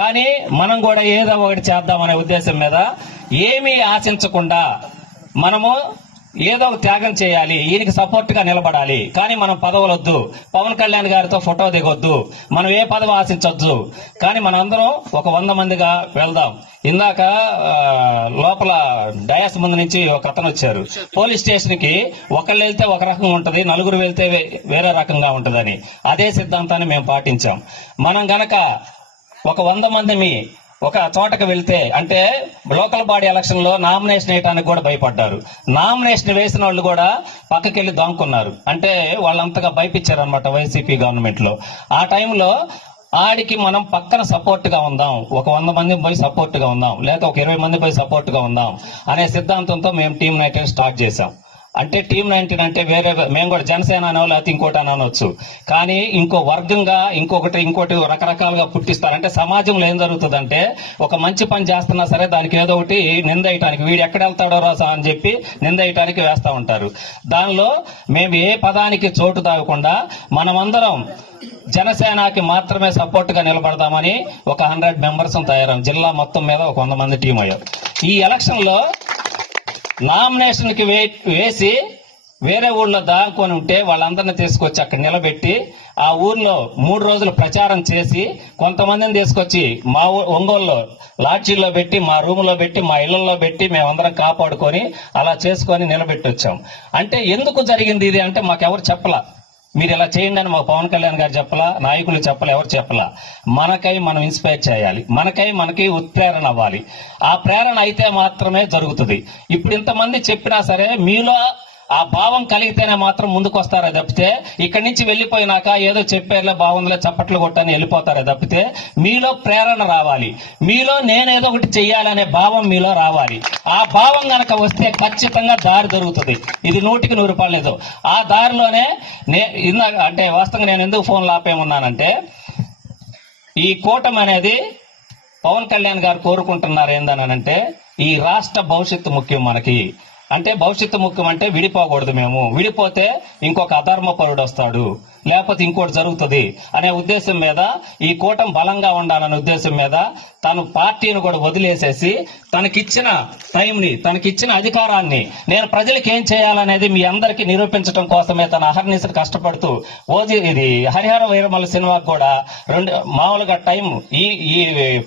కానీ మనం కూడా ఏదో ఒకటి చేద్దామనే ఉద్దేశం మీద ఏమీ ఆశించకుండా మనము ఏదో ఒక త్యాగం చేయాలి ఈయనకి సపోర్ట్గా నిలబడాలి. కానీ మనం పదవులొద్దు. పవన్ కళ్యాణ్ గారితో ఫోటో దిగొద్దు. మనం ఏ పదవి ఆశించొద్దు. కానీ మనందరం ఒక వంద మందిగా వెళ్దాం. ఇందాక లోపల డయాస్ ముందు నుంచి ఒక అతను వచ్చారు. పోలీస్ స్టేషన్కి ఒకళ్ళు వెళ్తే ఒక రకంగా ఉంటది నలుగురు వెళ్తే వేరే రకంగా ఉంటదని. అదే సిద్ధాంతాన్ని మేము పాటించాం. మనం గనక ఒక వంద మందిని ఒక చోటకు వెళ్తే అంటే లోకల్ బాడీ ఎలక్షన్లో నామినేషన్ వేయడానికి కూడా భయపడ్డారు. నామినేషన్ వేసిన వాళ్ళు కూడా పక్కకి వెళ్ళి దాంకున్నారు అంటే వాళ్ళంతగా భయపించారు అనమాట వైసీపీ గవర్నమెంట్లో. ఆ టైంలో ఆడికి మనం పక్కన సపోర్ట్గా ఉందాం. ఒక వంద మంది పోయి సపోర్ట్గా ఉందాం. లేక ఒక ఇరవై మంది పోయి సపోర్ట్గా ఉందాం అనే సిద్ధాంతంతో మేము టీం నైట్ స్టార్ట్ చేశాం. అంటే టీం నైన్టీన్ అంటే వేరే మేము కూడా జనసేన అనవచ్చు లేకపోతే ఇంకోటి అని అనవచ్చు కానీ ఇంకో వర్గంగా ఇంకొకటి ఇంకోటి రకరకాలుగా పుట్టిస్తారు. అంటే సమాజంలో ఏం జరుగుతుందంటే ఒక మంచి పని చేస్తున్నా సరే దానికి ఏదో ఒకటి నిందయటానికి వీడు ఎక్కడ వెళ్తాడో రాసా అని చెప్పి నిందయటానికి వేస్తూ ఉంటారు. దానిలో మేము ఏ పదానికి చోటు దాగకుండా మనమందరం జనసేనకి మాత్రమే సపోర్ట్గా నిలబడదామని ఒక హండ్రెడ్ మెంబర్స్ తయారాం జిల్లా మొత్తం మీద ఒక వంద మంది టీం అయ్యారు ఈ ఎలక్షన్లో నామినేషన్కి నామినేషన్కి వే- వేసి వేరే ఊళ్ళో దాక్కొని ఉంటే వాళ్ళందరిని తీసుకొచ్చి అక్కడ నిలబెట్టి ఆ ఊర్లో మూడు రోజులు ప్రచారం చేసి కొంతమందిని తీసుకొచ్చి మా ఊ- ఒంగోలులో లాడ్జీల్లో పెట్టి మా రూమ్లో పెట్టి మా ఇళ్ళలో పెట్టి మేమందరం కాపాడుకొని అలా చేసుకొని నిలబెట్టి వచ్చాం అంటే ఎందుకు జరిగింది ఇది అంటే మాకెవరు చెప్పలా. మీరు ఇలా చేయండి అని మా పవన్ కళ్యాణ్ గారు చెప్పలా నాయకులు చెప్పలే ఎవరు చెప్పలా. మనకై మనం ఇన్స్పైర్ చేయాలి. మనకై మనకి ఉత్ప్రేరణ అవ్వాలి. ఆ ప్రేరణ అయితే మాత్రమే జరుగుతుంది. ఇప్పుడు ఇంతమంది చెప్పినా సరే మీలో ఆ భావం కలిగితేనే మాత్రం ముందుకు వస్తారే తప్పితే ఇక్కడి నుంచి వెళ్ళిపోయినాక ఏదో చెప్పేలా బాగుందిలే చప్పట్లు కొట్టని వెళ్ళిపోతారా తప్పితే మీలో ప్రేరణ రావాలి. మీలో నేనేదో ఒకటి చెయ్యాలనే భావం మీలో రావాలి. ఆ భావం గనక వస్తే ఖచ్చితంగా దారి దొరుకుతుంది. ఇది నూటికి నూరు రూపాయలు లేదు ఆ దారిలోనే నే అంటే వాస్తవంగా నేను ఎందుకు ఫోన్ లాపేమున్నానంటే ఈ కూటమి అనేది పవన్ కళ్యాణ్ గారు కోరుకుంటున్నారు ఏందనంటే ఈ రాష్ట్ర భవిష్యత్తు ముఖ్యం మనకి. అంటే భవిష్యత్తు ముఖ్యం అంటే విడిపోకూడదు మేము. విడిపోతే ఇంకొక అధర్మ పరుడు వస్తాడు. లేకపోతే ఇంకోటి జరుగుతుంది అనే ఉద్దేశం మీద ఈ కూటమి బలంగా ఉండాలనే ఉద్దేశం మీద తను పార్టీని కూడా వదిలేసేసి తనకిచ్చిన టైంని తనకిచ్చిన అధికారాన్ని నేను ప్రజలకు ఏం చేయాలనేది మీ అందరికీ నిరూపించడం కోసమే తన అహర్నిశలు కష్టపడుతూ ఓజీ ఇది హరిహర వీరమల సినిమాకి కూడా రెండు మామూలుగా టైం ఈ ఈ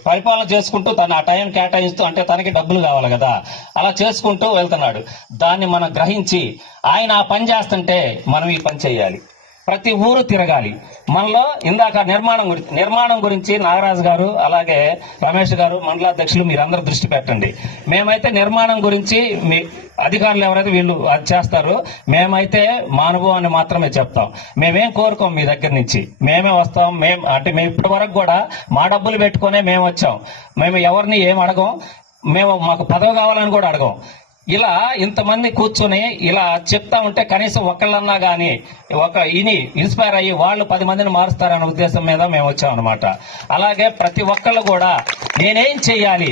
పరిపాలన చేసుకుంటూ తను ఆ టైం కేటాయిస్తూ అంటే తనకి డబ్బులు కావాలి కదా అలా చేసుకుంటూ వెళ్తున్నాడు. దాన్ని మనం గ్రహించి ఆయన ఆ పని చేస్తుంటే మనం ఈ పని చేయాలి. ప్రతి ఊరు తిరగాలి. మనలో ఇందాక నిర్మాణం గురించి నిర్మాణం గురించి నాగరాజు గారు అలాగే రమేష్ గారు మండలాధ్యక్షులు మీరందరూ దృష్టి పెట్టండి. మేమైతే నిర్మాణం గురించి మీ అధికారులు ఎవరైతే వీళ్ళు అది చేస్తారు మేమైతే మా అనుభవాన్ని మాత్రమే చెప్తాం. మేమేం కోరుకోం మీ దగ్గర నుంచి. మేమే వస్తాం మేము అంటే మేము ఇప్పటి వరకు కూడా మా డబ్బులు పెట్టుకునే మేము వచ్చాం మేము ఎవరిని ఏం అడగం మేము మాకు పదవి కావాలని కూడా అడగం. ఇలా ఇంతమంది కూర్చొని ఇలా చెప్తా ఉంటే కనీసం ఒకళ్ళన్నా కానీ ఒక ఇని ఇన్స్పైర్ అయ్యి వాళ్ళు పది మందిని మారుస్తారనే ఉద్దేశం మీద మేము వచ్చామన్నమాట అలాగే ప్రతి ఒక్కళ్ళు కూడా నేనేం చెయ్యాలి?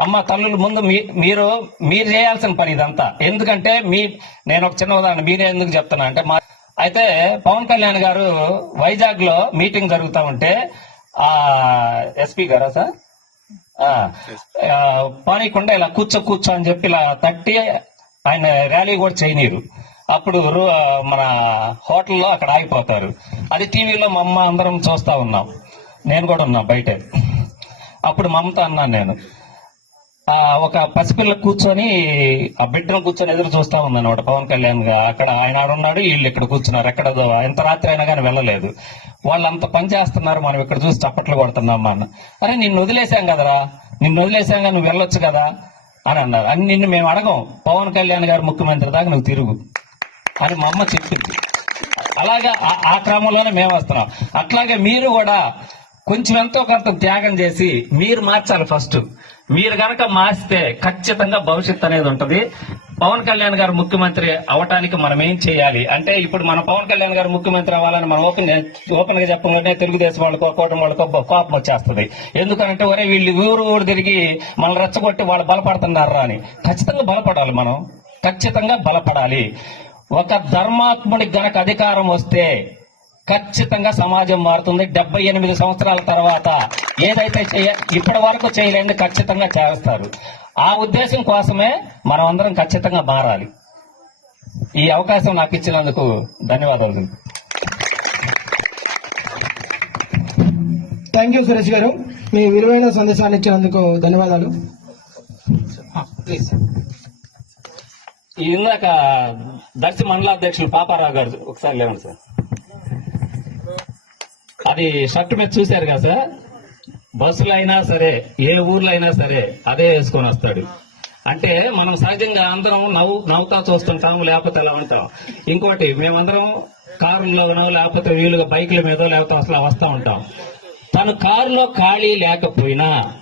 అమ్మ తల్లులు ముందు మీ- మీరు మీరు చేయాల్సిన పని ఇదంతా. ఎందుకంటే మీ నేను ఒక చిన్న ఉదాహరణ మీరే ఎందుకు చెప్తున్నా అంటే మా అయితే పవన్ కళ్యాణ్ గారు వైజాగ్లో మీటింగ్ జరుగుతూ ఉంటే ఆ ఎస్పీ గారా సార్? పానీయకుండా ఇలా కూర్చో కూర్చో అని చెప్పి ఇలా తట్టి ఆయన ర్యాలీ కూడా చేయనీరు. అప్పుడు మన హోటల్లో అక్కడ ఆగిపోతారు. అది టీవీలో మా అమ్మ అందరం చూస్తా ఉన్నాం. నేను కూడా ఉన్నా బయట. అప్పుడు మమత అన్నాను నేను ఒక పసిపిల్ల కూర్చొని ఆ బిడ్డను కూర్చొని ఎదురు చూస్తా ఉందన్నమాట పవన్ కళ్యాణ్గా అక్కడ ఆయన ఆడున్నాడు వీళ్ళు ఇక్కడ కూర్చున్నారు. ఎక్కడ ఎంత రాత్రి అయినా కానీ వెళ్ళలేదు. వాళ్ళు అంత పని చేస్తున్నారు మనం ఇక్కడ చూసి చప్పట్లు కొడుతున్నాం అన్న. అరే నిన్ను వదిలేసాం కదరా? నిన్ను వదిలేసాం కానీ నువ్వు వెళ్ళొచ్చు కదా? అని అన్నారు. అని నిన్ను మేము అడగం. పవన్ కళ్యాణ్ గారు ముఖ్యమంత్రి దాకా నువ్వు తిరుగు. అని మా అమ్మ చెప్పింది. అలాగా ఆ- ఆ క్రమంలోనే మేము వస్తున్నాం. అట్లాగే మీరు కూడా కొంచెం ఎంతో కొంత త్యాగం చేసి మీరు మార్చాలి ఫస్ట్. మీరు గనక మార్స్తే ఖచ్చితంగా భవిష్యత్తు అనేది ఉంటుంది. పవన్ కళ్యాణ్ గారు ముఖ్యమంత్రి అవటానికి మనం ఏం చేయాలి? అంటే ఇప్పుడు మన పవన్ కళ్యాణ్ గారు ముఖ్యమంత్రి అవ్వాలని మనం ఓపెన్ ఓపెన్గా చెప్పగానే తెలుగుదేశం వాళ్ళకో కూటమి వాళ్ళకో కోపం వచ్చేస్తుంది. ఎందుకంటే ఒరే వీళ్ళు ఊరు ఊరు తిరిగి మనం రెచ్చగొట్టి వాళ్ళు బలపడుతున్నారా అని. ఖచ్చితంగా బలపడాలి మనం. ఖచ్చితంగా బలపడాలి. ఒక ధర్మాత్ముడికి గనక అధికారం వస్తే ఖచ్చితంగా సమాజం మారుతుంది. డెబ్బై ఎనిమిది సంవత్సరాల తర్వాత ఏదైతే చేయ ఇప్పటి వరకు చేయలేని ఖచ్చితంగా చేస్తారు. ఆ ఉద్దేశం కోసమే మనం అందరం ఖచ్చితంగా మారాలి. ఈ అవకాశం నాకు ఇచ్చినందుకు ధన్యవాదాలు. థ్యాంక్ యూ సురేష్ గారు. మీ విలువైన సందేశాన్ని ఇచ్చినందుకు ధన్యవాదాలు. ఇందాక దర్శి మండలాధ్యక్షులు పాపారావు గారు ఒకసారి లేవండి సార్. అది షర్ట్ మీద చూశారు కదా సార్? బస్సులో అయినా సరే ఏ ఊర్లో అయినా సరే అదే వేసుకొని వస్తాడు. అంటే మనం సహజంగా అందరం నవ్వు నవ్వుతా చూస్తుంటాం లేకపోతే అలా ఉంటాం. ఇంకోటి మేమందరం కారులోనో లేకపోతే వీలుగా బైకుల మీద లేకపోతే అసలు వస్తూ ఉంటాం. తను కారులో ఖాళీ లేకపోయినా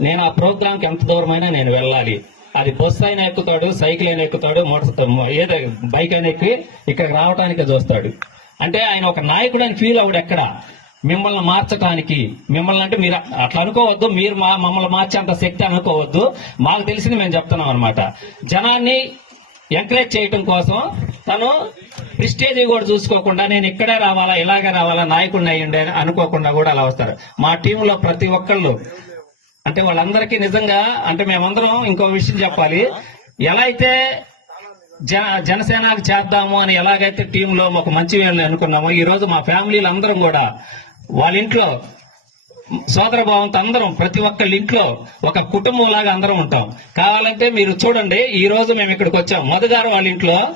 నేను ఆ ప్రోగ్రాంకి ఎంత దూరమైనా నేను వెళ్ళాలి. అది బస్సు అయినా ఎక్కుతాడు సైకిల్ అయినా ఎక్కుతాడు మోటార్ ఏదో బైక్ అయినా ఎక్కి ఇక్కడికి రావడానికి చూస్తాడు. అంటే ఆయన ఒక నాయకుడు అని ఫీల్ అవుడు ఎక్కడ. మిమ్మల్ని మార్చడానికి మిమ్మల్ని అంటే మీరు అట్లా అనుకోవద్దు మీరు మా మమ్మల్ని మార్చేంత శక్తి అనుకోవద్దు. మాకు తెలిసింది మేము చెప్తున్నాం అనమాట జనాన్ని ఎంకరేజ్ చేయటం కోసం తను ప్రిస్టేజ్ కూడా చూసుకోకుండా నేను ఇక్కడే రావాలా ఇలాగే రావాలా నాయకుడిని అయ్యండి అనుకోకుండా కూడా అలా వస్తారు. మా టీంలో ప్రతి ఒక్కళ్ళు అంటే వాళ్ళందరికీ నిజంగా అంటే మేమందరం ఇంకో విషయం చెప్పాలి. ఎలా అయితే జన జనసేనకు చేద్దాము అని ఎలాగైతే టీంలో ఒక మంచి వేళ్ళు అనుకున్నామో ఈ రోజు మా ఫ్యామిలీలు అందరం కూడా వాళ్ళ ఇంట్లో సోదర భావంతో అందరం ప్రతి ఒక్కళ్ళ ఇంట్లో ఒక కుటుంబం లాగా అందరం ఉంటాం. కావాలంటే మీరు చూడండి ఈ రోజు మేము ఇక్కడికి వచ్చాం. మధుగారు వాళ్ళ ఇంట్లో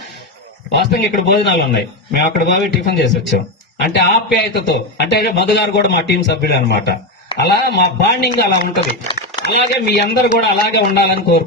వాస్తవంగా ఇక్కడ భోజనాలు ఉన్నాయి. మేము అక్కడ బాగా టిఫిన్ చేసి వచ్చాం. అంటే ఆప్యాయతతో అంటే మధుగారు కూడా మా టీం సభ్యులు అనమాట అలా మా బాండింగ్ అలా ఉంటది. అలాగే మీ అందరు కూడా అలాగే ఉండాలని కోరు